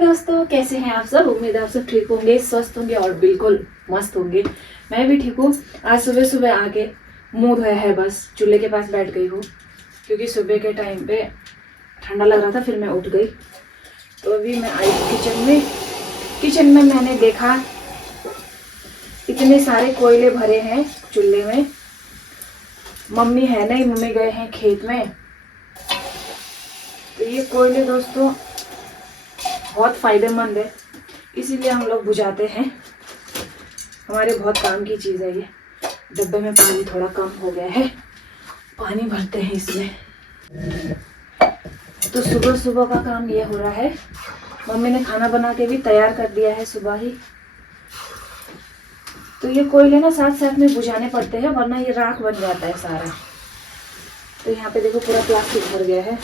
दोस्तों, कैसे हैं आप सब। उम्मीद है आप सब ठीक होंगे, स्वस्थ होंगे और बिल्कुल मस्त होंगे। मैं भी ठीक हूँ। आज सुबह सुबह आके मुंह धोया है, बस चूल्हे के पास बैठ गई हूँ क्योंकि सुबह के टाइम पे ठंडा लग रहा था। फिर मैं उठ गई तो अभी मैं आई किचन में मैंने देखा इतने सारे कोयले भरे हैं चूल्हे में। मम्मी है नहीं, मम्मी गए हैं खेत में। तो ये कोयले दोस्तों बहुत फायदेमंद है, इसीलिए हम लोग बुझाते हैं। हमारे बहुत काम की चीज़ है ये। डब्बे में पानी थोड़ा कम हो गया है, पानी भरते हैं इसमें। तो सुबह सुबह का काम ये हो रहा है। मम्मी ने खाना बना के भी तैयार कर दिया है सुबह ही। तो ये कोयले ना साथ साथ में बुझाने पड़ते हैं, वरना ये राख बन जाता है सारा। तो यहाँ पे देखो पूरा प्लास्टिक भर गया है।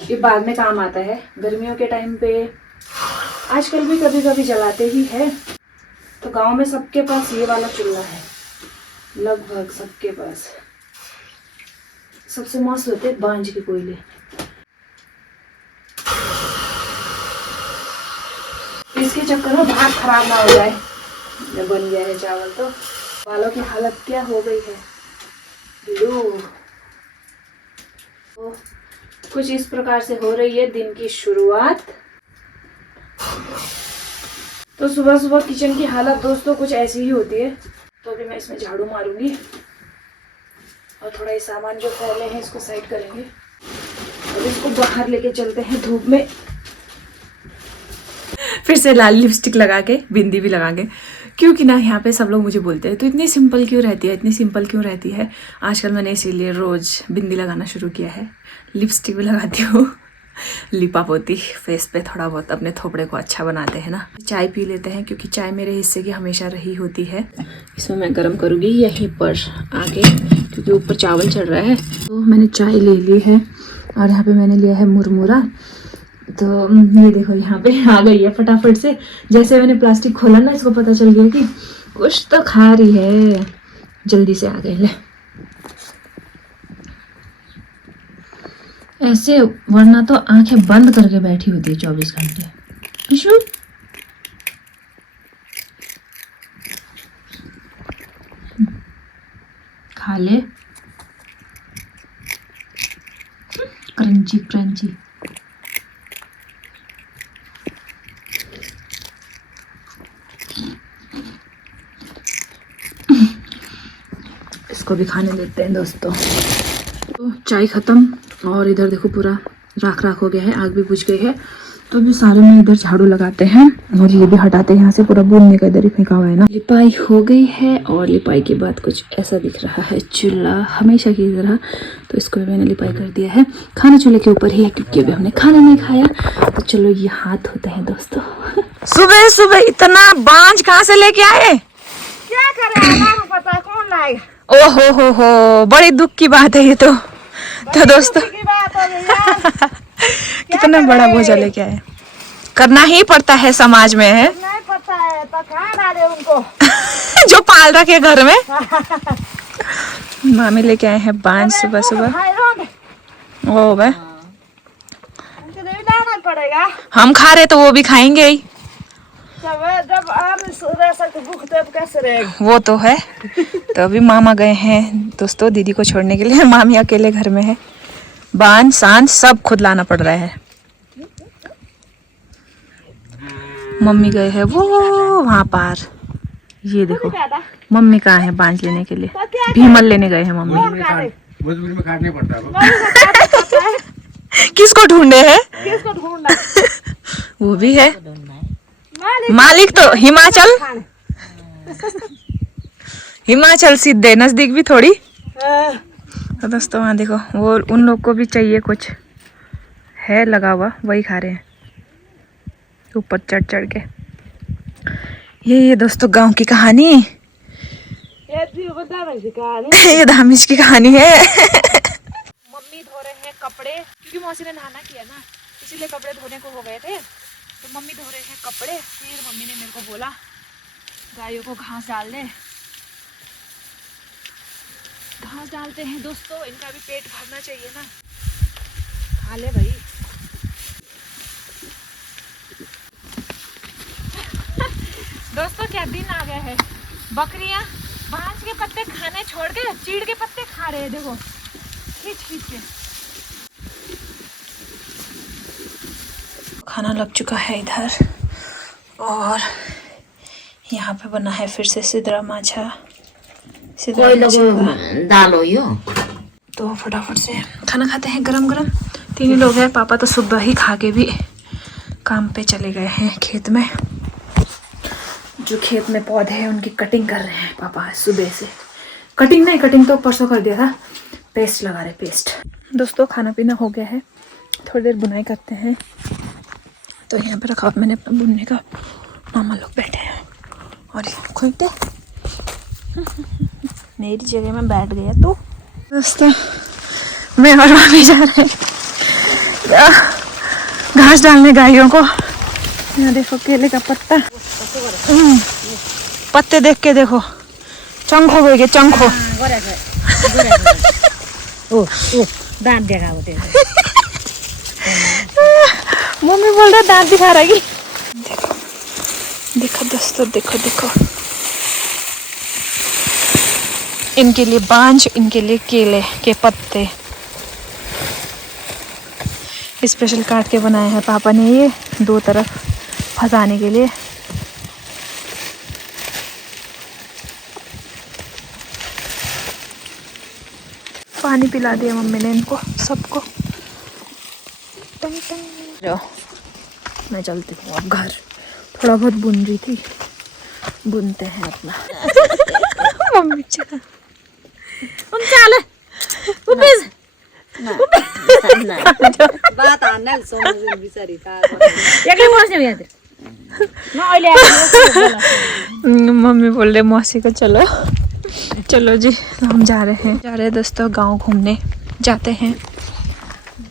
ये बाद में काम आता है गर्मियों के टाइम पे। आजकल भी कभी कभी जलाते ही है। तो गांव में सबके पास ये वाला चूल्हा है, लगभग सबके पास। सबसे मस्त होते हैं बांझ के कोयले। इसके चक्कर में भात खराब ना हो जाए। जब बन गया है चावल तो बालों की हालत क्या हो गई है। लो तो कुछ इस प्रकार से हो रही है दिन की शुरुआत। तो सुबह सुबह किचन की हालत दोस्तों कुछ ऐसी ही होती है। तो अभी मैं इसमें झाड़ू मारूंगी और थोड़ा ये सामान जो फैले हैं इसको साइड करेंगे और इसको बाहर लेके चलते हैं धूप में। फिर से लाल लिपस्टिक लगा के, बिंदी भी लगा के, क्योंकि ना यहाँ पे सब लोग मुझे बोलते हैं तो इतनी सिंपल क्यों रहती है, इतनी सिंपल क्यों रहती है। आजकल मैंने इसीलिए रोज़ बिंदी लगाना शुरू किया है, लिपस्टिक भी लगाती हूँ। लिपा पोती फेस पे थोड़ा बहुत अपने थोपड़े को अच्छा बनाते हैं ना। चाय पी लेते हैं क्योंकि चाय मेरे हिस्से की हमेशा रही होती है। इसमें मैं गर्म करूँगी यहीं पर आके, क्योंकि ऊपर चावल चढ़ रहा है। तो मैंने चाय ले ली है और यहाँ पे मैंने लिया है मुरमुरा। तो ये देखो यहाँ पे आ गई है फटाफट से। जैसे मैंने प्लास्टिक खोला ना, इसको पता चल गया कि कुछ तो खा रही है। जल्दी से आ गई। ले ऐसे, वरना तो आंखें बंद करके बैठी होती है 24 घंटे। विशु खा ले, क्रंची क्रंची। इसको भी खाने देते हैं दोस्तों। तो चाय खत्म और इधर देखो पूरा राख राख हो गया है, आग भी बुझ गई है। तो भी सारे में इधर झाड़ू लगाते हैं और ये भी हटाते हैं यहाँ से। पूरा भूनने का इधर ही फेंका हुआ है ना। लिपाई हो गई है और लिपाई के बाद कुछ ऐसा दिख रहा है चूल्हा हमेशा की तरह। तो इसको भी मैंने लिपाई कर दिया है। खाना चूल्हे के ऊपर ही है क्योंकि अभी हमने खाना नहीं खाया। तो चलो ये हाथ होते हैं दोस्तों। सुबह सुबह इतना बांझ कहाँ से लेके आए? क्या करें, पता कौन लाएगा। ओहो, बड़ी दुख की बात है ये तो दोस्तों की बात हो गई कितना बड़ा बोझा लेके आए। करना ही पड़ता है समाज में, है नहीं पता है तो कहाँ डाले उनको। जो पाल रखे घर में। मामी लेके आए हैं बांझ सुबह सुबह। ओ भाई लाना पड़ेगा। हम खा रहे तो वो भी खाएंगे ही। जब आम रह सकते भूख तब कैसे रहेगा। वो तो है। तो अभी मामा गए हैं दोस्तों दीदी को छोड़ने के लिए। मामी अकेले घर में है। बांझ सांझ सब खुद लाना पड़ रहा है। मम्मी गए हैं वो वहाँ पार। ये देखो मम्मी कहाँ है बांझ लेने के लिए। भीमल लेने गए हैं मम्मी। मजबूरी में काटने पड़ता है। किसको ढूंढे हैं? किसको ढूंढना? वो भी है मालिक तो हिमाचल सीधे नजदीक भी थोड़ी। तो दोस्तों वहाँ देखो वो उन लोग को भी चाहिए कुछ है लगा हुआ, वही खा रहे हैं ऊपर चढ़ चढ़ के। ये दोस्तों गांव की कहानी। ये धामिश की कहानी है। मम्मी धो रहे हैं कपड़े क्योंकि मौसी ने नहाना किया ना, इसीलिए कपड़े धोने को हो गए थे। तो मम्मी धो रहे हैं कपड़े। फिर मम्मी ने मेरे को बोला गायों को घास डाल दे। घास डालते हैं दोस्तों, इनका भी पेट भरना चाहिए ना। खा ले भाई। दोस्तों क्या दिन आ गया है। बकरियां बांस के पत्ते खाने छोड़ के चीड़ के पत्ते खा रहे हैं, देखो खींच खींच के। खाना लग चुका है इधर, और यहाँ पे बना है फिर से सिद्रा माछा। दाल हो यो। तो फटाफट से खाना खाते हैं गरम गरम। 3 ही लोग हैं। पापा तो सुबह ही खा के भी काम पे चले गए हैं खेत में। जो खेत में पौधे हैं उनकी कटिंग कर रहे हैं पापा सुबह से। कटिंग तो परसों कर दिया था, पेस्ट लगा रहे पेस्ट। दोस्तों खाना पीना हो गया है, थोड़ी देर बुनाई करते हैं। तो यहाँ पे रखा मैंने अपना बुनने का। मामा लोग बैठे हैं और खोलते मेरी जगह में बैठ गया तो। दोस्तों मैं और मामी जा रहे हैं घास डालने गायों को। यहाँ देखो केले का पत्ता, पत्ते देख के देखो चंखो हो गए चंखो। दांत देखा होते मम्मी बोल रहा दांत दिखा रहा है। देखो देखो दोस्तों, देखो देखो इनके लिए बांझ, इनके लिए केले के पत्ते स्पेशल काट के बनाए हैं पापा ने, ये 2 तरफ फंसाने के लिए। पानी पिला दिया मम्मी ने इनको सबको। जो मैं चलती हूँ अब घर, थोड़ा बहुत बुन रही थी, बुनते हैं अपना। मम्मी चला चले बात आना समझ बिचारी था। मम्मी बोल रहे मौसी को चलो चलो जी। हम जा रहे हैं दोस्तों गांव घूमने जाते हैं,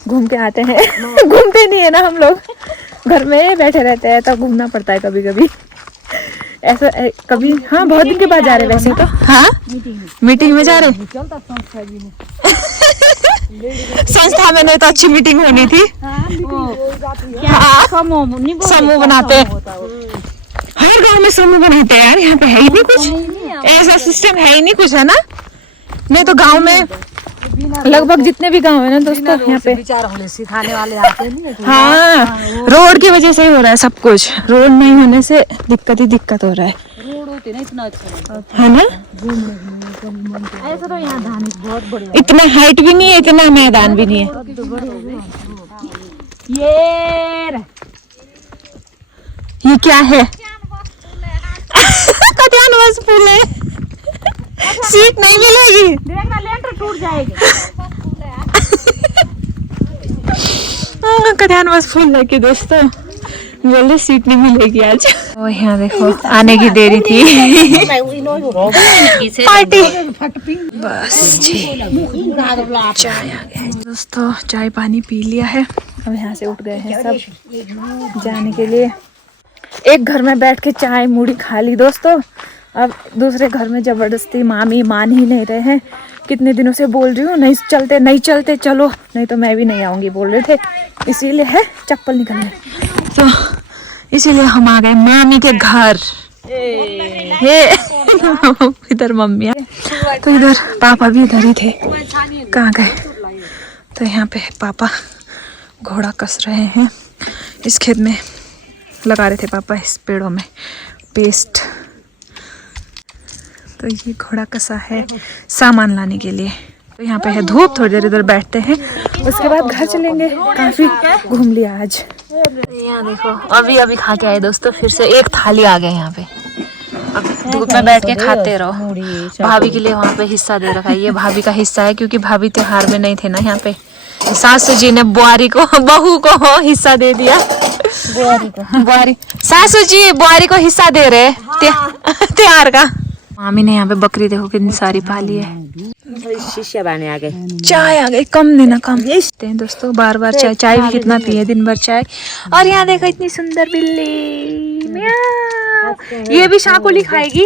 घूम के आते हैं। घूमते नहीं है ना हम लोग, घर में बैठे रहते हैं, तो घूमना पड़ता है कभी कभी ऐसा कभी। हाँ बहुत दिन के बाद जा रहे वैसे तो। हाँ मीटिंग में जा रहे। संस्था में नहीं तो अच्छी मीटिंग होनी थी। समूह बनाते हैं, हर गांव में समूह बनाते हैं यार। यहाँ पे है ही नहीं कुछ ऐसा सिस्टम, है ही नहीं कुछ, है ना। नहीं तो गांव में लगभग जितने भी गांव है ना दोस्तों, यहाँ पे सिखाने वाले आते नहीं। हाँ रोड की वजह से ही हो रहा है सब कुछ। रोड नहीं होने से दिक्कत हो रहा है। रोड होते ना इतना अच्छा है ना। ऐसा तो यहाँ धान बहुत बढ़िया। इतना हाइट भी नहीं है, इतना मैदान भी नहीं है। ये क्या है? कटियानवास फूल है। सीट नहीं मिलेगी, देखना लेंटर टूट जाएगी। कटियानवास फूल है कि दोस्तों बोल रहे सीट नहीं मिलेगी आज। और यहाँ देखो आने की देरी थी। पार्टी बस जी। चाय आ गया दोस्तों, चाय पानी पी लिया है। अब यहाँ से उठ गए हैं सब जाने के लिए। एक घर में बैठ के चाय मुड़ी खा ली दोस्तों, अब दूसरे घर में जबरदस्ती मामी मान ही नहीं रहे हैं। कितने दिनों से बोल रही हूँ नहीं चलते चलो, नहीं तो मैं भी नहीं आऊँगी बोल रहे थे, इसीलिए है चप्पल निकलने। तो इसीलिए हम आ गए मामी के घर। हे इधर मम्मी है, तो इधर पापा भी इधर ही थे, कहाँ गए। तो यहाँ पे पापा घोड़ा कस रहे हैं। इस खेत में लगा रहे थे पापा, इस पेड़ों में पेस्ट। तो ये घोड़ा कसा है सामान लाने के लिए। तो यहाँ पे है धूप, थोड़ी देर इधर बैठते हैं, उसके बाद घर चलेंगे। काफी घूम लिया आज। यहाँ देखो अभी खा के आए दोस्तों, फिर से एक थाली आ गया यहाँ पे। अब धूप में बैठ के खाते रहो। भाभी के लिए वहाँ पे हिस्सा दे रखा है, ये भाभी का हिस्सा है क्योंकि भाभी त्योहार में नहीं थे ना यहाँ पे। सासू जी ने बुआरी को, बहू को हिस्सा दे दिया। बुआरी सासू जी बुआरी को हिस्सा दे रहे त्योहार का। मामी ने यहाँ पे बकरी देखो कितनी सारी पाली है। शीशे बने आ गए, चाय आ गई, कम देना कम देते हैं दोस्तों। बार बार चाय भी कितना पिए दिन भर चाय। और यहाँ देखो इतनी सुंदर बिल्ली, म्याऊ। ये भी शाकुली खाएगी,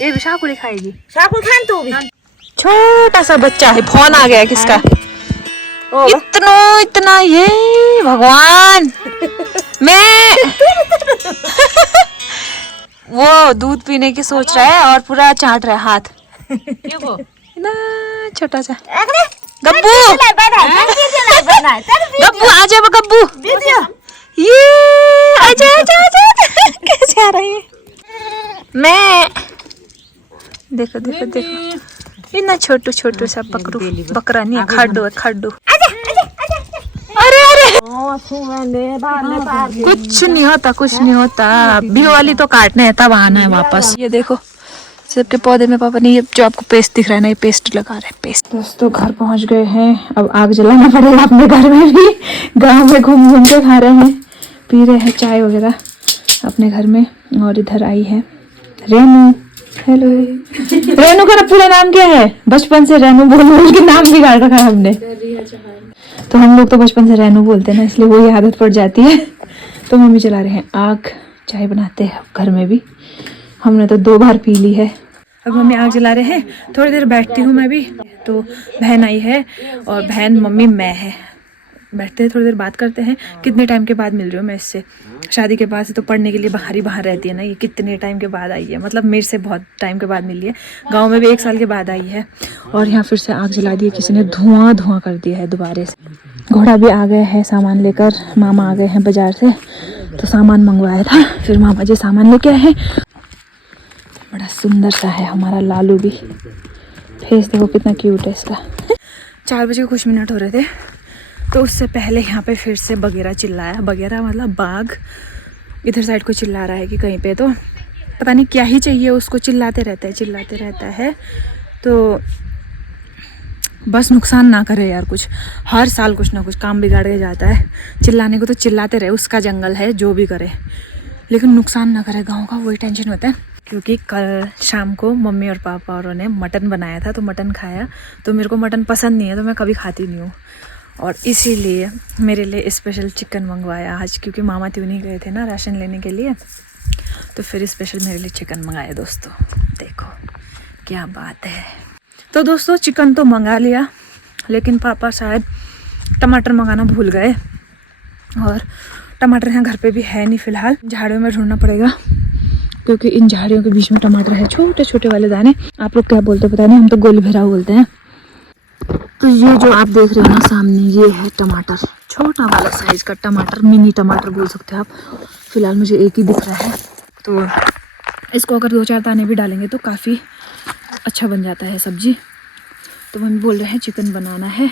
ये भी शाकुली खाएगी। शाकुल खान तू भी। छोटा सा बच्चा है। फोन आ गया किसका? इतना ये भगवान। मैं वो दूध पीने की सोच रहा है और पूरा चाट रहा है हाथ। ना छोटा सा गब्बू, गब्बू आ जा गब्बू, ये आजा आजा आजा कैसे आ रही है। मैं देखो देखो देखो इतना छोटू छोटू सा बकरू, बकरा नहीं खड्डू है खड्डू। अरे अरे कुछ नहीं होता कुछ नहीं होता, भी वाली तो काटने है तब आना है वापस। ये देखो सबके पौधे में पापा ने ये जो आपको पेस्ट दिख रहा है ना, ये पेस्ट लगा रहे हैं पेस्ट। दोस्तों घर पहुंच गए हैं, अब आग जलाना पड़ेगा अपने घर में भी। गांव में घूम घूम के खा रहे हैं, पी रहे हैं चाय वगैरह अपने घर में। और इधर आई है रेनू। हेलो रेनू का पूरा नाम क्या है? बचपन से रेनू बोल बोल के नाम बिगाड़ रखा है हमने, तो हम लोग तो बचपन से रेनू बोलते हैं ना, इसलिए वही आदत पड़ जाती है। तो मम्मी चला रहे हैं आग, चाय बनाते हैं घर में भी। हमने तो 2 बार पी ली है। अब मम्मी आग जला रहे हैं, थोड़ी देर बैठती हूँ मैं भी। तो बहन आई है और बहन मम्मी मैं है, बैठते हैं थोड़ी देर बात करते हैं। कितने टाइम के बाद मिल रही हूँ मैं इससे, शादी के बाद से तो पढ़ने के लिए बाहर ही बाहर रहती है ना, ये कितने टाइम के बाद आई है, मतलब मेरे से बहुत टाइम के बाद मिली है। गांव में भी 1 साल के बाद आई है। और यहाँ फिर से आग जला दी है किसी ने, धुआं धुआं कर दिया है दोबारा से। घोड़ा भी आ गया है सामान लेकर, मामा आ गए हैं बाजार से, तो सामान मंगवाया था, फिर मामा जी सामान लेके आए हैं। बड़ा सुंदर सा है हमारा लालू भी, फेस देखो कितना क्यूट है इसका। 4 बजे कुछ मिनट हो रहे थे, तो उससे पहले यहाँ पे फिर से बगेरा चिल्लाया। बगेरा मतलब बाघ इधर साइड को चिल्ला रहा है कि कहीं पे, तो पता नहीं क्या ही चाहिए उसको, चिल्लाते रहता है। तो बस नुकसान ना करे यार, कुछ हर साल कुछ ना कुछ काम बिगाड़ के जाता है। चिल्लाने को तो चिल्लाते रहे, उसका जंगल है जो भी करे, लेकिन नुकसान ना करे गाँव का, वही टेंशन होता है। क्योंकि कल शाम को मम्मी और पापा और ने मटन बनाया था, तो मटन खाया। तो मेरे को मटन पसंद नहीं है, तो मैं कभी खाती नहीं हूँ, और इसीलिए मेरे लिए स्पेशल चिकन मंगवाया आज, क्योंकि मामा त्योनी गए थे ना राशन लेने के लिए, तो फिर स्पेशल मेरे लिए चिकन मंगाया। दोस्तों देखो क्या बात है। तो दोस्तों चिकन तो मंगा लिया, लेकिन पापा शायद टमाटर मंगाना भूल गए, और टमाटर यहाँ घर पे भी है नहीं फ़िलहाल, झाड़ियों में ढूंढना पड़ेगा, क्योंकि इन झाड़ियों के बीच में टमाटर है, छोटे छोटे वाले दाने। आप लोग क्या बोलते हो पता नहीं, हम तो गोली भेरा बोलते हैं। तो ये जो आप देख रहे हो ना सामने, ये है टमाटर, छोटा वाला साइज का टमाटर, मिनी टमाटर बोल सकते हैं आप। फिलहाल मुझे एक ही दिख रहा है, तो इसको अगर 2-4 दाने भी डालेंगे तो काफ़ी अच्छा बन जाता है सब्जी। तो मम्मी बोल रहे हैं चिकन बनाना है,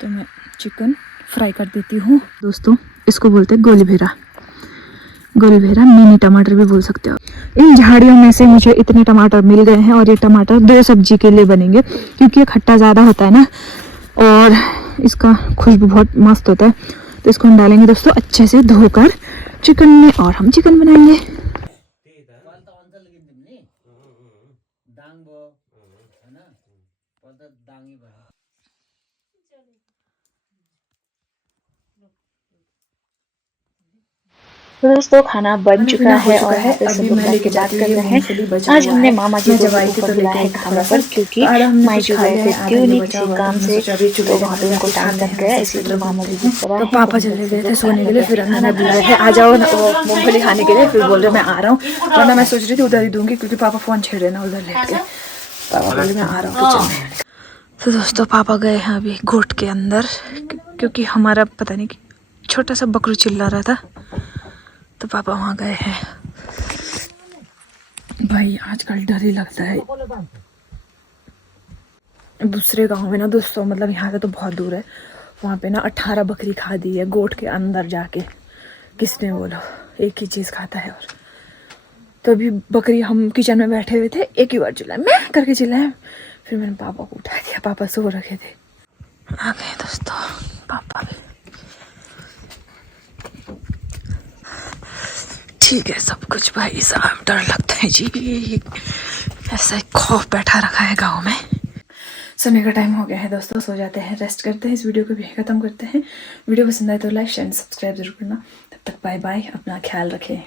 तो मैं चिकन फ्राई कर देती हूँ। दोस्तों इसको बोलते हैं गोली भेरा, गोली भेरा, मिनी टमाटर भी बोल सकते हो। इन झाड़ियों में से मुझे इतने टमाटर मिल गए हैं, और ये टमाटर 2 सब्जी के लिए बनेंगे, क्योंकि ये खट्टा ज़्यादा होता है ना, और इसका खुशबू बहुत मस्त होता है। तो इसको हम डालेंगे दोस्तों अच्छे से धोकर चिकन में, और हम चिकन बनाएंगे। तो दोस्तों खाना बन चुका है, और यहाँ पे सब लोग बैठ के बात कर रहे हैं। आज हमने मामा जी को ऊपर बुलाया है खाने पर, क्योंकि माई जी गए थे त्योनी किसी काम से, तो वहाँ पे उनको टाइम लग गया, इसीलिए मामा जी की तरह। तो पापा चले गए थे सोने के लिए, फिर हमने बुलाया है आ जाओ मूंगफली खाने के लिए, फिर बोल रहे मैं आ रहा हूँ, वरना मैं सोच रही थी उधर ही दूंगी, क्योंकि पापा फ़ोन छेड़ रहे ना उधर लेट के। पापा बोले मैं आ रहा हूँ किचन में। तो दोस्तों पापा गए हैं अभी गोट के अंदर, क्योंकि हमारा पता नहीं छोटा सा बकरू चिल्ला रहा था, तो पापा वहाँ गए हैं। भाई आजकल डर ही लगता है। दूसरे गांव में ना दोस्तों, मतलब यहाँ से तो बहुत दूर है, वहाँ पे ना 18 बकरी खा दी है गोट के अंदर जाके। किसने बोलो, एक ही चीज़ खाता है। और तो अभी बकरी, हम किचन में बैठे हुए थे, एक ही बार चिल्लाया मैं करके चिल्लाया, फिर मैंने पापा को उठा दिया, पापा सो रखे थे। आ गए दोस्तों पापा भी, ठीक है सब कुछ। भाई साहब डर लगता है जी, ऐसा ही खौफ बैठा रखा है गाँव में। सोने का टाइम हो गया है दोस्तों, सो जाते हैं, रेस्ट करते हैं, इस वीडियो को भी खत्म करते हैं। वीडियो पसंद आए तो लाइक शेयर सब्सक्राइब जरूर करना। तब तक बाय बाय, अपना ख्याल रखें।